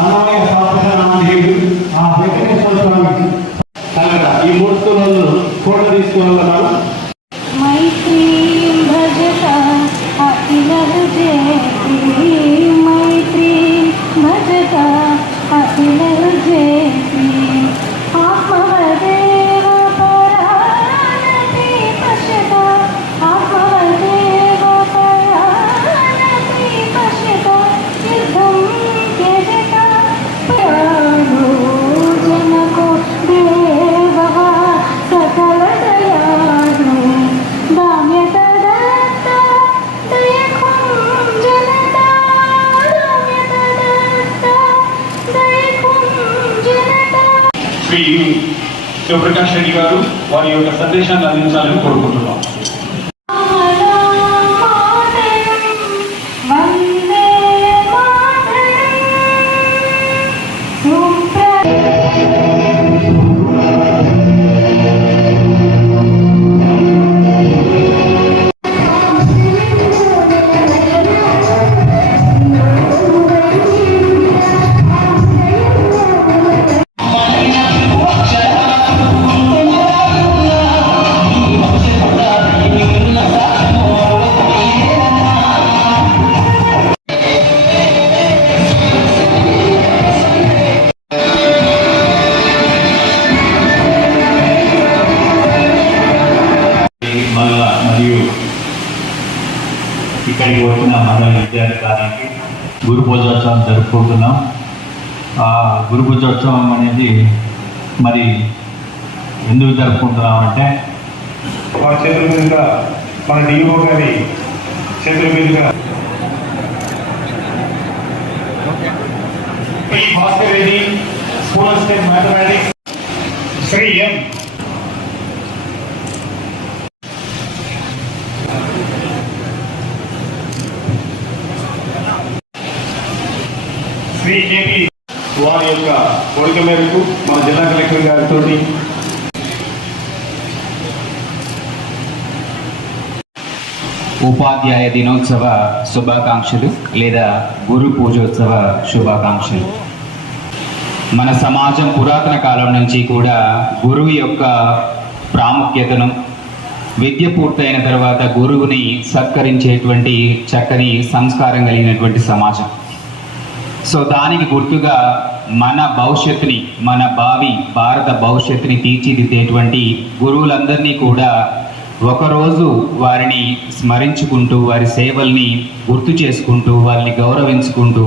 అన్నమయ్య శాస్త్రనామధేయుడు ఆ వెంకటేశ్వర స్వామి కనుక ఈ 3 రోజులు ఫోటో తీసుకున్నాను. మైత్రీ భజత అఖిల జయశ్రీ, మైత్రీ భజత అఖిల జయశ్రీ, ఆత్మవదేవ పరానతి పశ్యత, ఆత్మవదేవ పరానతి పశ్యత, యుద్ధం త్యజత పరాలో జनको దేవః సకల దయాళు, దామ్యత దత్త దయకుం జనత, దామ్యత దత్త దయకుం జనత. శ్రీ శివప్రకాష్ రెడ్డి గారు వారి యొక్క సందేశాన్ని అందించాలని కోరుకుంటున్నాం. వందే మాతరం. మరియు ఇక్కడికి వచ్చిన మన విద్యార్థి గురు పూజోత్సవం జరుపుకుంటున్నాం. ఆ గురు పూజోత్సవం అనేది మరి ఎందుకు జరుపుకుంటున్నాం అంటే మా చేతుల మీదుగా మన డిఓ గారి చేతుల మీదుగా Bhaskar Reddy school of state mathematics, Shri M Shri KP వారి యొక్క కోరిక మేరకు మన జిల్లా కలెక్టర్ గారితో ఉపాధ్యాయ దినోత్సవ శుభాకాంక్షలు లేదా గురు పూజోత్సవ శుభాకాంక్షలు. మన సమాజం పురాతన కాలం నుంచి కూడా గురువు యొక్క ప్రాముఖ్యతను, విద్య పూర్తయిన తర్వాత గురువుని సత్కరించేటువంటి చక్కని సంస్కారం కలిగినటువంటి సమాజం. సో దానికి గుర్తుగా మన భవిష్యత్తుని, మన భారత భవిష్యత్తుని తీర్చిదిద్దేటువంటి గురువులందరినీ కూడా ఒకరోజు వారిని స్మరించుకుంటూ, వారి సేవల్ని గుర్తు చేసుకుంటూ, వారిని గౌరవించుకుంటూ,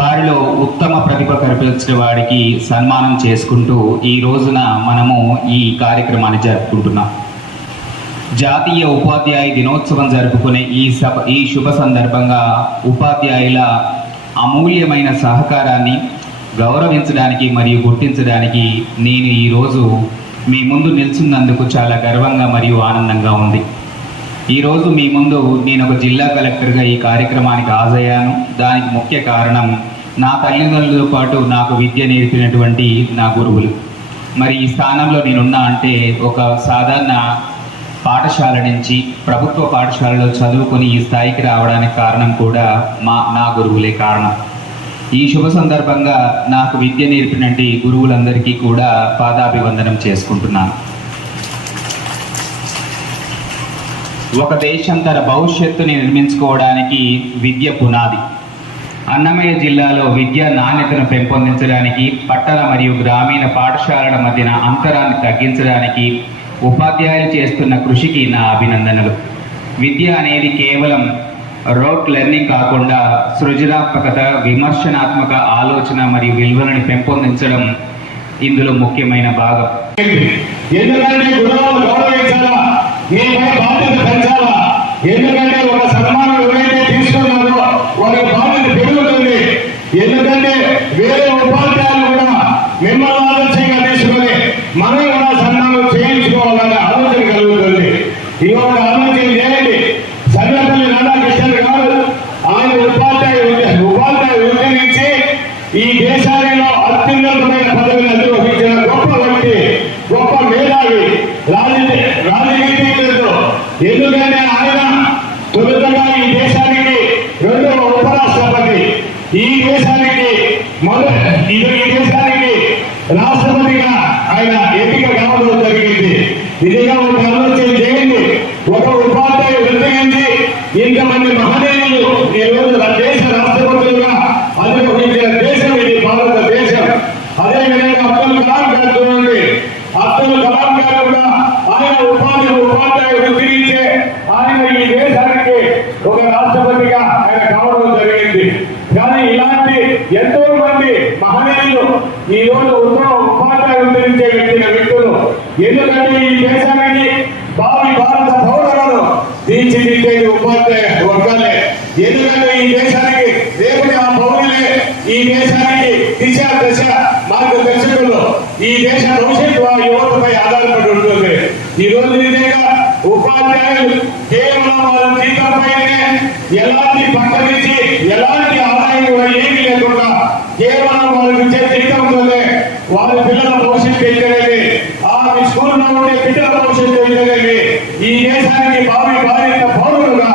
వారిలో ఉత్తమ ప్రతిభ కనిపించిన వాడికి సన్మానం చేసుకుంటూ ఈ రోజున మనము ఈ కార్యక్రమాన్ని జరుపుకుంటున్నాం. జాతీయ ఉపాధ్యాయ దినోత్సవం జరుపుకునే ఈ శుభ సందర్భంగా ఉపాధ్యాయుల అమూల్యమైన సహకారాన్ని గౌరవించడానికి మరియు గుర్తించడానికి నేను ఈరోజు మీ ముందు నిల్చున్నందుకు చాలా గర్వంగా మరియు ఆనందంగా ఉంది. ఈరోజు మీ ముందు నేను ఒక జిల్లా కలెక్టర్గా ఈ కార్యక్రమానికి హాజరయ్యాను. దానికి ముఖ్య కారణం నా తల్లిదండ్రులతో పాటు నాకు విద్య నేర్పినటువంటి నా గురువులు. మరి ఈ స్థానంలో నేనున్నా అంటే ఒక సాధారణ పాఠశాల నుంచి ప్రభుత్వ పాఠశాలలో చదువుకొని ఈ స్థాయికి రావడానికి కారణం కూడా నా గురువులే కారణం. ఈ శుభ సందర్భంగా నాకు విద్య నేర్పినటువంటి గురువులందరికీ కూడా పాదాభివందనం చేసుకుంటున్నాను. ఒక దేశం తన భవిష్యత్తుని నిర్మించుకోవడానికి విద్య పునాది. అన్నమయ్య జిల్లాలో విద్యా నాణ్యతను పెంపొందించడానికి, పట్టణ మరియు గ్రామీణ పాఠశాలల మధ్యన అంతరాన్ని తగ్గించడానికి ఉపాధ్యాయులు చేస్తున్న కృషికి నా అభినందనలు. విద్య అనేది కేవలం రోట్ లెర్నింగ్ కాకుండా సృజనాత్మకత, విమర్శనాత్మక ఆలోచన మరియు విలువలను పెంపొందించడం ఇందులో ముఖ్యమైన భాగం. ఎందుకంటే గురువులను గౌరవించాలా, మీపై బాధ్యత పెంచాలా. ఎందుకంటే ఒక సన్మానం ఎవరైతే తీసుకున్నారో వారి బాధ్యత పెరుగుతుంది. ఎందుకంటే వేరే ఉపాధ్యాయులు కూడా మిమ్మల్ని ఆలోచనగా తీసుకొని మనం కూడా సన్మానం చేయించుకోవాలనే ఆలోచన కలుగుతుంది. ఇవాళ ఆలోచన చేయండి. సర్వేపల్లి రాధాకృష్ణన్ గారు ఆయన ఉపాధ్యాయ ఉద్యోగించి ఈ దేశాలలో అత్యున్నతమైన పదవిని అధిరోహించిన గొప్ప మేధావి రాజనీతిజ్ఞుడు. ఎందుకంటే ఆయన తొలుత ఈ దేశానికి ఈ దేశానికి రాష్ట్రపతిగా ఆయన ఎంపిక కావడం జరిగింది. నిజంగా ఒక ఆలోచన చేయండి. ఒక ఉపాధ్యాయ వృత్తి నుంచి ఇంతమంది మహనీయులు ఈ రోజు దేశ రాష్ట్రపతులుగా అధిరోహించిన దేశం ఇది భారతదేశం. అదేవిధంగా అబ్దుల్ కలాం గారు చూడండి. అబ్దుల్ కలాం గారు కూడా ఆయన ఉపాధ్యాయ వృత్తి నుంచే ఆయన ఈ దేశానికి ఒక రాష్ట్రపతిగా ఆయన కావడం జరిగింది. కానీ ఇలాంటి ఎంతో మంది మహనీయులు ఈ రోజు ఉపాధ్యాయ వృత్తి నుంచే వెళ్ళిన వ్యక్తులు. ఎందుకంటే ఈ దేశానికి భావి భారత పౌరులను తీర్చిదిద్దేది ఉపాధ్యాయ వర్గాలే. ఎందుకంటే ఈ దేశానికి రేపటి ఆ పౌరులే ఈ దేశానికి దిశ దశ మార్గదర్శకులు. ఈ దేశ భవిష్యత్తు ఆ యువతపై ఆధారపడి ఉంటుంది. ఈ రోజు నిజంగా ఉపాధ్యాయులు కేవలం వాళ్ళ జీతంపైనే ఎలాంటి పక్క నుంచి ఎలాంటి ఆదాయం కూడా ఏమీ లేకుండా కేవలం వాళ్ళకి ఇచ్చే జీతంతోనే వాళ్ళ పిల్లల భవిష్యత్తు ఏంటనేది, ఆ స్కూల్లో ఉండే బిడ్డల భవిష్యత్తు ఏంటనేది ఈ దేశానికి భావి భారత పౌరులుగా